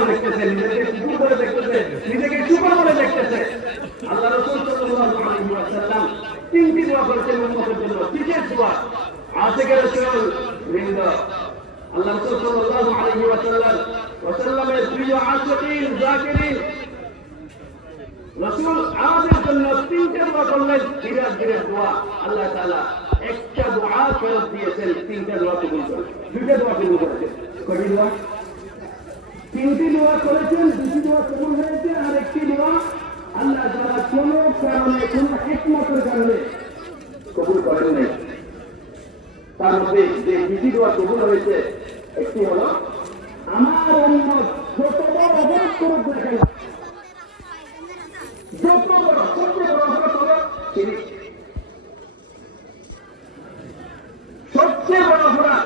বলে দেখতেছে, নিজেকে কুকুর বলে দেখতেছে, নিজেকে শুকর বলে দেখতেছে। আল্লাহ রাসূল সাল্লাল্লাহু আলাইহি ওয়াসাল্লাম তিনটি দোয়া করেছেন উম্মতের জন্য। কিসের দোয়া? আশিকের রাসূল বৃন্দ, আল্লাহ রাসূল সাল্লাল্লাহু আলাইহি ওয়াসাল্লামের প্রিয় আশিকিন জাকিরিন রাসূল আমাদের জন্য তিনটা দোয়া করলেন, বিরাট বিরাট দোয়া। আল্লাহ তাআলা একটা দোয়া ফেরত দিয়েছেন, তিনটা দোয়া কবুল করেছেন, দুইটা দোয়া কবুল করেছেন। কয়টি দোয়া? তিনটি দোয়া করেছেন, দুটি দোয়া কবুল হয়েছে, আর একটি দোয়া আল্লাহ তাআলা কোনো কারণে, কোনো হিকমতের কারণে কবুল করেন নাই। তার মধ্যে যে দুটি দোয়া কবুল হয়েছে, একটি হলো আমার উম্মত যত বড় অপরাধ করুক না কেন, যত বড় সবচেয়ে বড় অপরাধ হলো শিরক, সবচেয়ে বড় অপরাধ